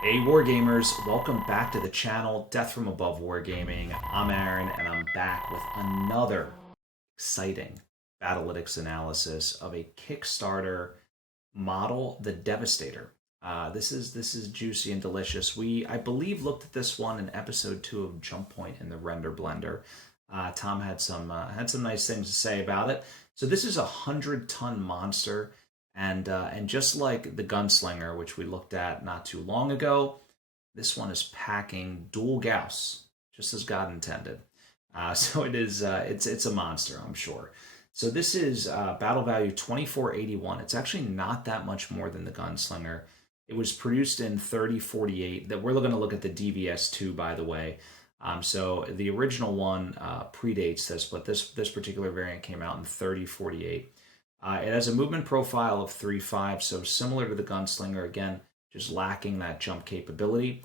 Hey Wargamers, welcome back to the channel, Death from Above Wargaming. I'm Aaron and I'm back with another exciting Battlytics analysis of a Kickstarter model, the Devastator. This is juicy and delicious. I believe looked at this one in episode 2 of Jump Point in the Render Blender. Tom had some nice things to say about it. So this is a 100-ton monster. And just like the Gunslinger, which we looked at not too long ago, this one is packing dual Gauss, just as God intended. So it's a monster, I'm sure. So this is battle value 2481. It's actually not that much more than the Gunslinger. It was produced in 3048. That we're going to look at the DVS-2, by the way. So the original one predates this, but this particular variant came out in 3048. It has a movement profile of 3.5, so similar to the Gunslinger, again, just lacking that jump capability,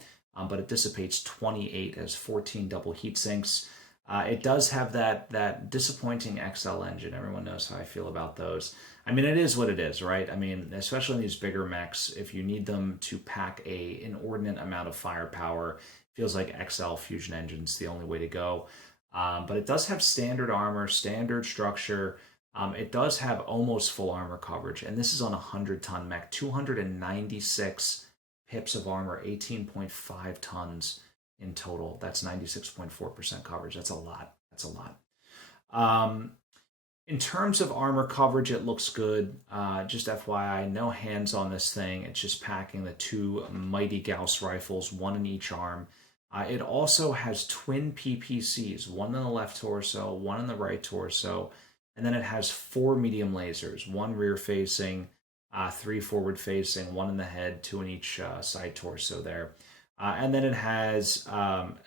but it dissipates 28 as 14 double heat sinks. It does have that disappointing XL engine. Everyone knows how I feel about those. I mean, it is what it is, right? I mean, especially in these bigger mechs, if you need them to pack a inordinate amount of firepower, it feels like XL fusion engine's the only way to go. But it does have standard armor, standard structure. It does have almost full armor coverage, and this is on a 100-ton mech, 296 pips of armor, 18.5 tons in total. That's 96.4% coverage. That's a lot. That's a lot. In terms of armor coverage, it looks good. Just FYI, no hands on this thing. It's just packing the two mighty Gauss rifles, one in each arm. It also has twin PPCs, one in the left torso, one in the right torso. And then it has 4 medium lasers, one rear facing, 3 forward facing, one in the head, 2 in each side torso there. And then it has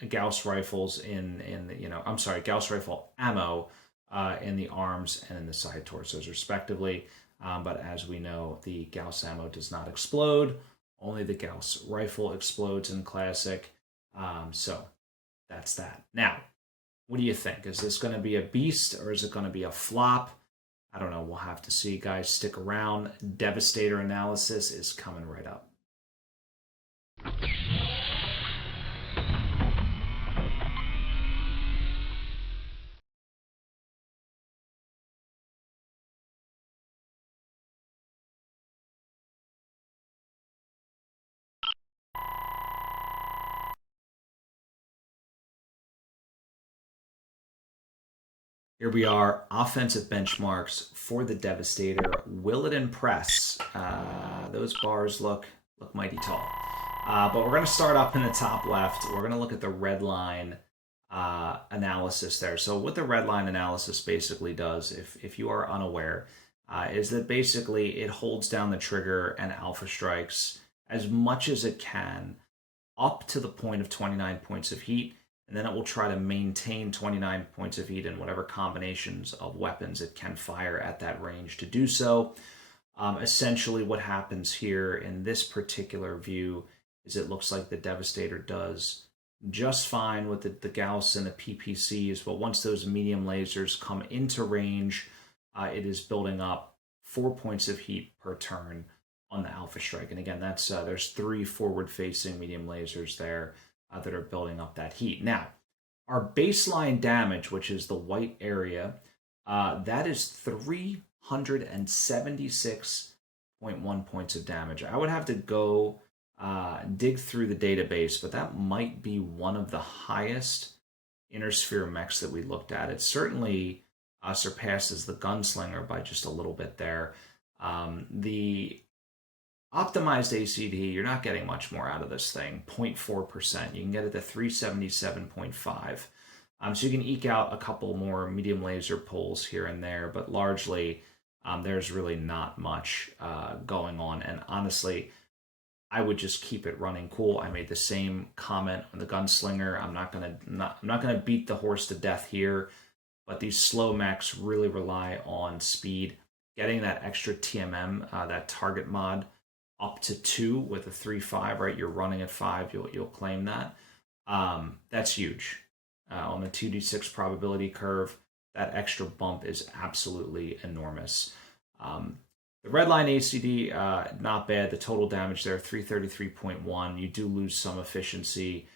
Gauss rifles Gauss rifle ammo in the arms and in the side torsos, respectively. But as we know, the Gauss ammo does not explode. Only the Gauss rifle explodes in Classic. So that's that. Now, what do you think? Is this going to be a beast or is it going to be a flop? I don't know. We'll have to see, guys. Stick around. Devastator analysis is coming right up. Here we are, offensive benchmarks for the Devastator. Will it impress? Those bars look mighty tall. But we're going to start up in the top left. We're going to look at the red line analysis there. So what the red line analysis basically does, if you are unaware, is that basically it holds down the trigger and alpha strikes as much as it can up to the point of 29 points of heat, and then it will try to maintain 29 points of heat in whatever combinations of weapons it can fire at that range to do so. Essentially, what happens here in this particular view is it looks like the Devastator does just fine with the Gauss and the PPCs, but once those medium lasers come into range, it is building up 4 points of heat per turn on the Alpha Strike. And again, that's there's 3 forward-facing medium lasers there that are building up that heat. Now, our baseline damage, which is the white area, that is 376.1 points of damage. I would have to go dig through the database, but that might be one of the highest inner sphere mechs that we looked at. It certainly surpasses the Gunslinger by just a little bit there. The optimized ACD, you're not getting much more out of this thing, 0.4%. You can get it to 377.5. So you can eke out a couple more medium laser pulls here and there, but largely there's really not much going on. And honestly, I would just keep it running cool. I made the same comment on the Gunslinger. I'm not gonna beat the horse to death here, but these slow mechs really rely on speed. Getting that extra TMM, that target mod, up to 2 with a 3.5, right? You're running at 5, you'll claim that. That's huge. On the 2d6 probability curve, that extra bump is absolutely enormous. The Redline ACD, not bad. The total damage there, 333.1. You do lose some efficiency,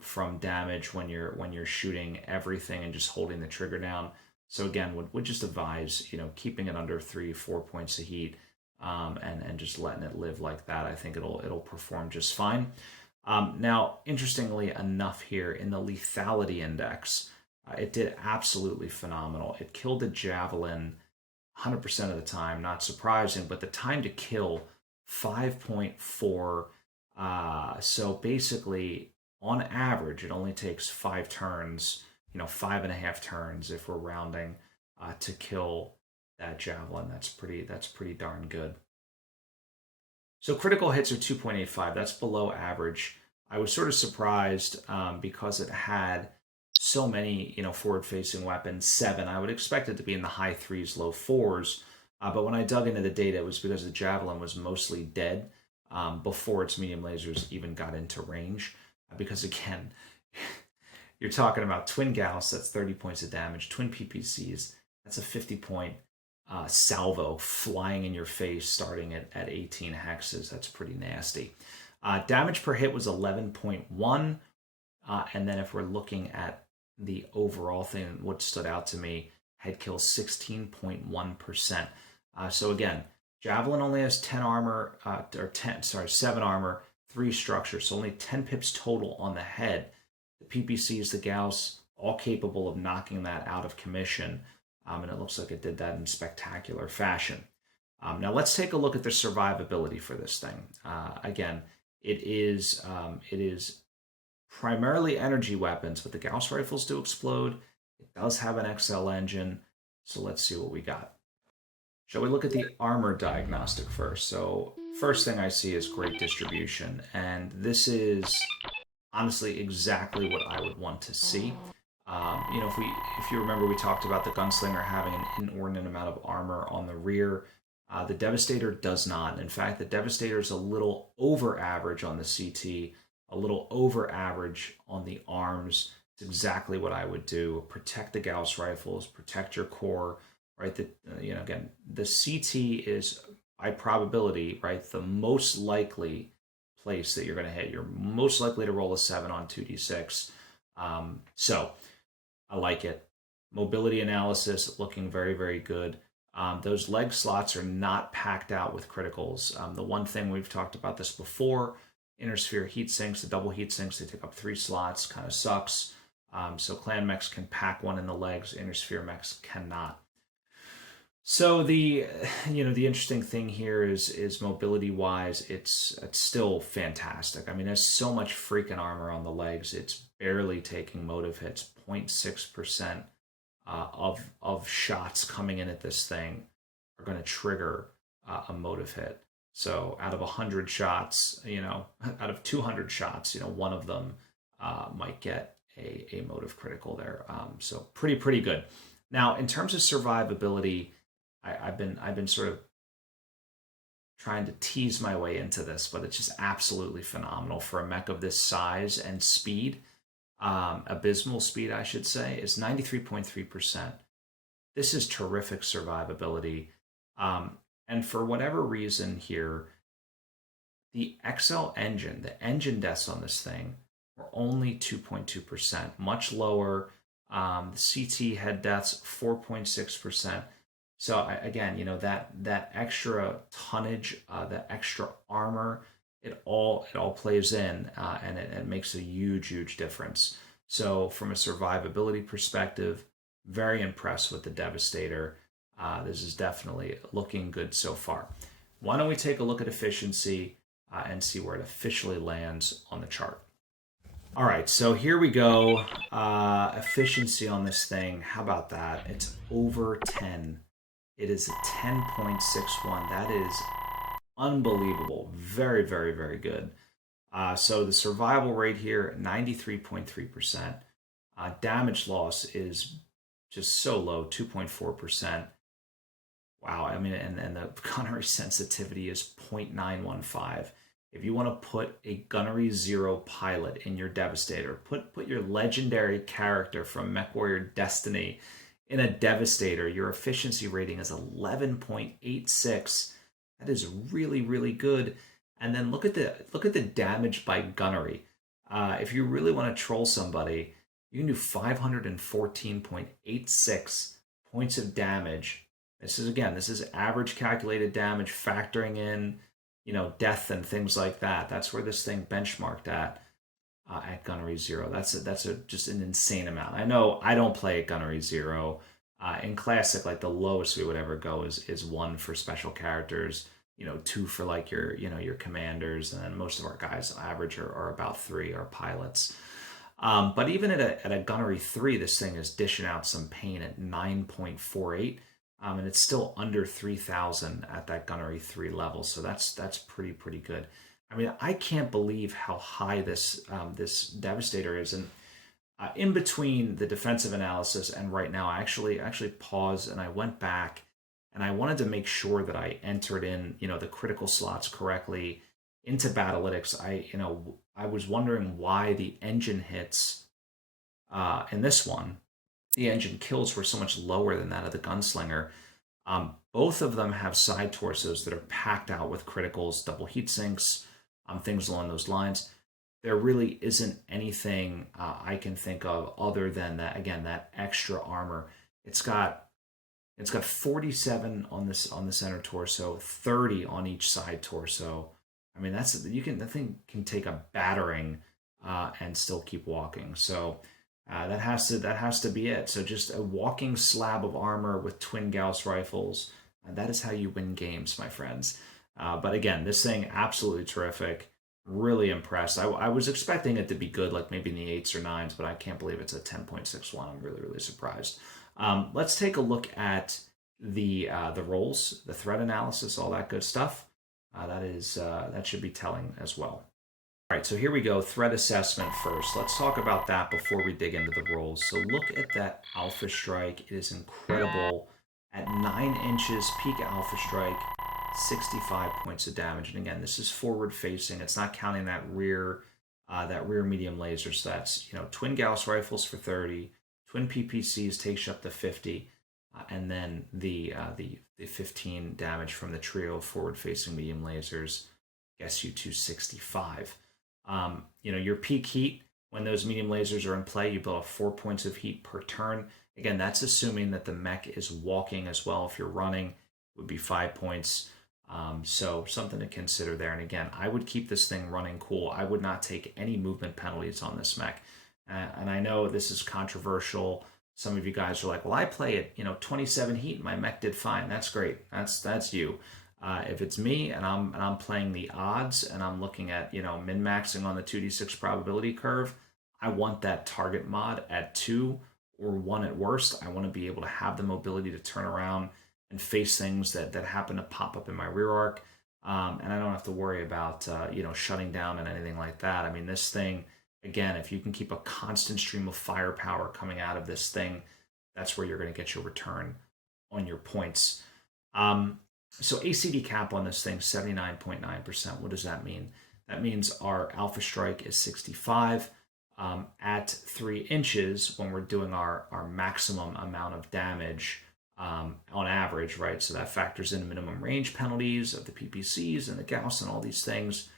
from damage when you're shooting everything and just holding the trigger down. So again, would just advise, keeping it under 3-4 points of heat, and just letting it live like that. I think it'll perform just fine. Now, interestingly enough, here in the lethality index, it did absolutely phenomenal. It killed the Javelin 100% of the time, not surprising, but the time to kill 5.4. So basically, on average, it only takes 5 turns, 5.5 turns if we're rounding, to kill that Javelin. That's pretty darn good. So critical hits are 2.85. That's below average. I was sort of surprised because it had so many, forward-facing weapons, 7. I would expect it to be in the high 3s, low 4s. But when I dug into the data, it was because the Javelin was mostly dead before its medium lasers even got into range. Because again, you're talking about twin gauss, that's 30 points of damage. Twin PPCs, that's a 50-point salvo flying in your face starting at 18 hexes. That's pretty nasty. Damage per hit was 11.1. And then if we're looking at the overall thing, what stood out to me, head kill 16.1%. So again, Javelin only has 10 armor, 7 armor, 3 structure, so only 10 pips total on the head. The PPCs, the Gauss, all capable of knocking that out of commission, and it looks like it did that in spectacular fashion. Now let's take a look at the survivability for this thing. Again, it is primarily energy weapons, but the Gauss rifles do explode. It does have an XL engine, so let's see what we got. Shall we look at the armor diagnostic first? So first thing I see is great distribution, and this is honestly exactly what I would want to see. If you remember, we talked about the Gunslinger having an inordinate amount of armor on the rear. The Devastator does not. In fact, the Devastator is a little over average on the CT, a little over average on the arms. It's exactly what I would do. Protect the Gauss rifles, protect your core, right? Again, the CT is, by probability, right, the most likely place that you're going to hit. You're most likely to roll a 7 on 2d6. So I like it. Mobility analysis looking very, very good. Those leg slots are not packed out with criticals. The one thing, we've talked about this before, inner sphere heat sinks, the double heat sinks, they take up 3 slots, kind of sucks. So clan mechs can pack one in the legs, inner sphere mechs cannot. So the interesting thing here is mobility wise, it's still fantastic. I mean, there's so much freaking armor on the legs. It's barely taking motive hits. 0.6% of shots coming in at this thing are going to trigger a motive hit. So out of 100 shots, out of 200 shots, one of them might get a motive critical there. So pretty good. Now, in terms of survivability, I've been sort of trying to tease my way into this, but it's just absolutely phenomenal for a mech of this size and speed. Abysmal speed, I should say, is 93.3%. This is terrific survivability. And for whatever reason here, the XL engine, the engine deaths on this thing were only 2.2%, much lower. The CT head deaths, 4.6%. So again, that extra tonnage, the extra armor, it all plays in, and it makes a huge difference. So from a survivability perspective, very impressed with the Devastator. This is definitely looking good so far. Why don't we take a look at efficiency and see where it officially lands on the chart. All right, so here we go. Efficiency on this thing, how about that? It's over 10. It is a 10.61. That is unbelievable. Very good. So the survival rate here, 93.3%. Damage loss is just so low, 2.4%. Wow, I mean, and the gunnery sensitivity is 0.915. If you want to put a gunnery 0 pilot in your Devastator, put your legendary character from MechWarrior Destiny In a Devastator, your efficiency rating is 11.86. That is really, really good. And then look at the damage by gunnery. If you really want to troll somebody, you can do 514.86 points of damage. This is average calculated damage, factoring in, death and things like that. That's where this thing benchmarked at gunnery 0. That's just an insane amount. I know I don't play at gunnery 0. In classic, like the lowest we would ever go is 1 for special characters, 2 for like your commanders, and then most of our guys average are about 3 are pilots. But even at a gunnery 3, this thing is dishing out some pain at 9.48. And it's still under 3,000 at that gunnery 3 level, so that's pretty good. I mean, I can't believe how high this Devastator is, and in between the defensive analysis and right now, I actually paused and I went back and I wanted to make sure that I entered in the critical slots correctly into Battlytics. I was wondering why the engine hits in this one, the engine kills were so much lower than that of the gunslinger. Both of them have side torsos that are packed out with criticals, double heat sinks, things along those lines. There really isn't anything I can think of other than that. Again, that extra armor. It's got 47 on the center torso, 30 on each side torso. I mean, that thing can take a battering and still keep walking. So that has to be it. So just a walking slab of armor with twin Gauss rifles. That is how you win games, my friends. But again, this thing absolutely terrific. Really impressed. I was expecting it to be good, like maybe in the 8s or 9s, but I can't believe it's a 10.61. I'm really, really surprised. Let's take a look at the rolls, the threat analysis, all that good stuff. That should be telling as well. All right, so here we go. Threat assessment first. Let's talk about that before we dig into the rolls. So look at that Alpha Strike. It is incredible. At 9 inches, peak Alpha Strike, 65 points of damage. And again, this is forward facing. It's not counting that rear medium laser. So that's twin Gauss rifles for 30, twin PPCs takes you up to 50, and then the 15 damage from the trio of forward facing medium lasers gets you to 65. Your peak heat when those medium lasers are in play, you build up 4 points of heat per turn. Again, that's assuming that the mech is walking as well. If you're running, it would be 5 points. So something to consider there. And again, I would keep this thing running cool. I would not take any movement penalties on this mech. And I know this is controversial. Some of you guys are like, well, I play at 27 heat and my mech did fine. That's great. That's you. If it's me and I'm playing the odds and I'm looking at min-maxing on the 2d6 probability curve, I want that target mod at 2 or 1 at worst. I want to be able to have the mobility to turn around and face things that happen to pop up in my rear arc, and I don't have to worry about shutting down and anything like that. I mean, this thing, again, if you can keep a constant stream of firepower coming out of this thing, that's where you're going to get your return on your points. So ACD cap on this thing, 79.9%. What does that mean? That means our Alpha Strike is 65. At 3 inches, when we're doing our maximum amount of damage on average, right? So that factors in minimum range penalties of the PPCs and the Gauss and all these things.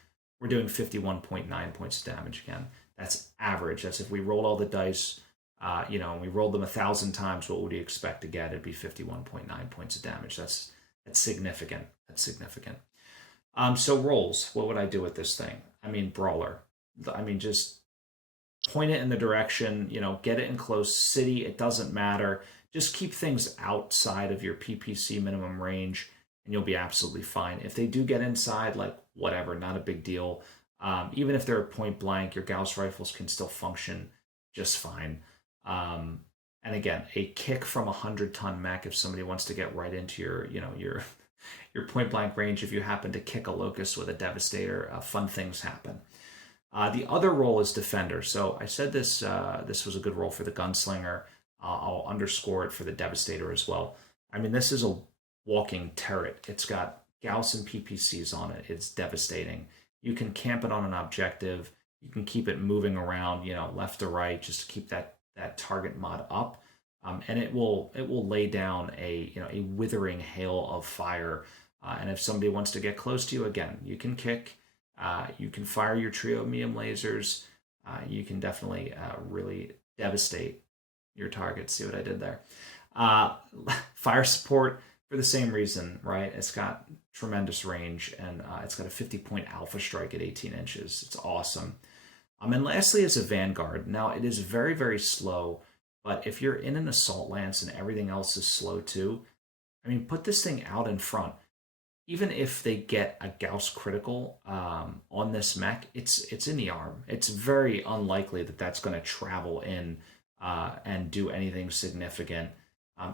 We're doing 51.9 points of damage again. That's average. That's if we rolled all the dice, and we rolled them 1,000 times, what would you expect to get? It'd be 51.9 points of damage. That's significant. That's significant. So rolls, what would I do with this thing? I mean, brawler. I mean, just point it in the direction, get it in close city. It doesn't matter. Just keep things outside of your PPC minimum range and you'll be absolutely fine. If they do get inside, like whatever, not a big deal. Even if they're point blank, your Gauss rifles can still function just fine. And again, a kick from a 100-ton mech, if somebody wants to get right into your point blank range, if you happen to kick a Locust with a Devastator, fun things happen. The other role is defender. So I said this was a good role for the gunslinger. I'll underscore it for the Devastator as well. I mean, this is a walking turret. It's got Gauss and PPCs on it. It's devastating. You can camp it on an objective. You can keep it moving around, left to right, just to keep that target mod up. and it will lay down a withering hail of fire. And if somebody wants to get close to you, again, you can kick, you can fire your trio of medium lasers, you can definitely really devastate your target. See what I did there? Fire support for the same reason, right? It's got tremendous range, and it's got a 50-point alpha strike at 18 inches. It's awesome. And lastly is a Vanguard. Now, it is very, very slow, but if you're in an assault lance and everything else is slow too, I mean, put this thing out in front. Even if they get a Gauss critical on this mech, it's in the arm. It's very unlikely that that's going to travel in and do anything significant.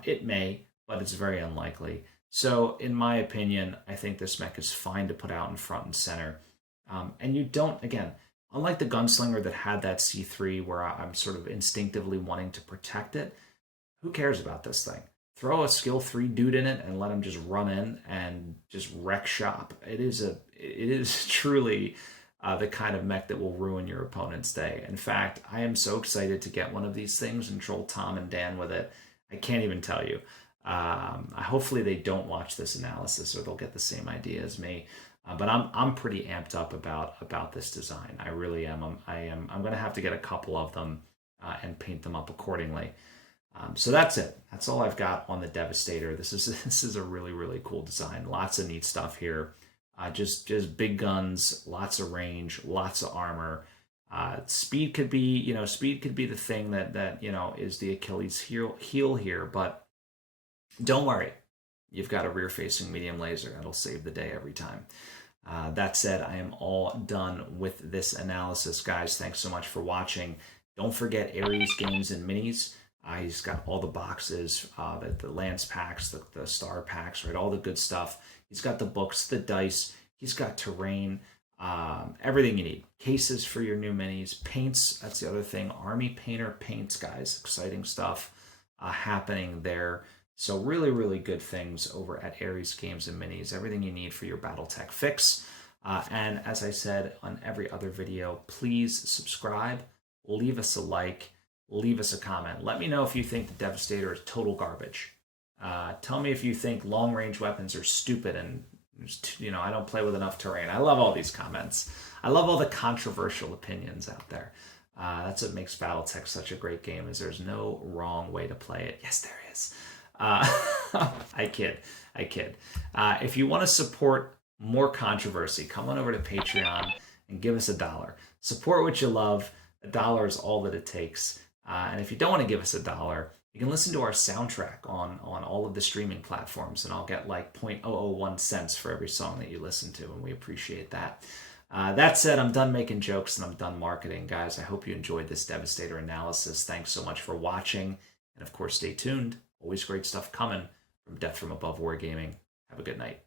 It may, but it's very unlikely. So, in my opinion, I think this mech is fine to put out in front and center. And you don't, again, unlike the Gunslinger that had that C3 where I'm sort of instinctively wanting to protect it, who cares about this thing? Throw a skill 3 dude in it and let him just run in and just wreck shop. It is truly the kind of mech that will ruin your opponent's day. In fact, I am so excited to get one of these things and troll Tom and Dan with it. I can't even tell you. Hopefully they don't watch this analysis or they'll get the same idea as me. But I'm pretty amped up about this design. I really am. I'm going to have to get a couple of them and paint them up accordingly. So that's it. That's all I've got on the Devastator. This is a really, really cool design. Lots of neat stuff here. Just big guns, lots of range, lots of armor. Speed could be the thing that is the Achilles heel here, but don't worry. You've got a rear-facing medium laser. That'll save the day every time. That said, I am all done with this analysis, guys. Thanks so much for watching. Don't forget Aries Games and Minis. He's got all the boxes, the Lance packs, the Star packs, right? All the good stuff. He's got the books, the dice. He's got terrain, everything you need. Cases for your new minis, paints. That's the other thing. Army Painter paints, guys. Exciting stuff happening there. So really, really good things over at Aries Games and Minis. Everything you need for your BattleTech fix. And as I said on every other video, please subscribe, leave us a like, leave us a comment. Let me know if you think the Devastator is total garbage. Tell me if you think long-range weapons are stupid and I don't play with enough terrain. I love all these comments. I love all the controversial opinions out there. That's what makes BattleTech such a great game, is there's no wrong way to play it. Yes, there is. I kid. If you want to support more controversy, come on over to Patreon and give us $1. Support what you love. $1 is all that it takes. And if you don't want to give us $1, you can listen to our soundtrack on all of the streaming platforms, and I'll get like 0.001 cents for every song that you listen to, and we appreciate that. That said, I'm done making jokes and I'm done marketing, guys. I hope you enjoyed this Devastator analysis. Thanks so much for watching, and of course, stay tuned. Always great stuff coming from Death from Above Wargaming. Have a good night.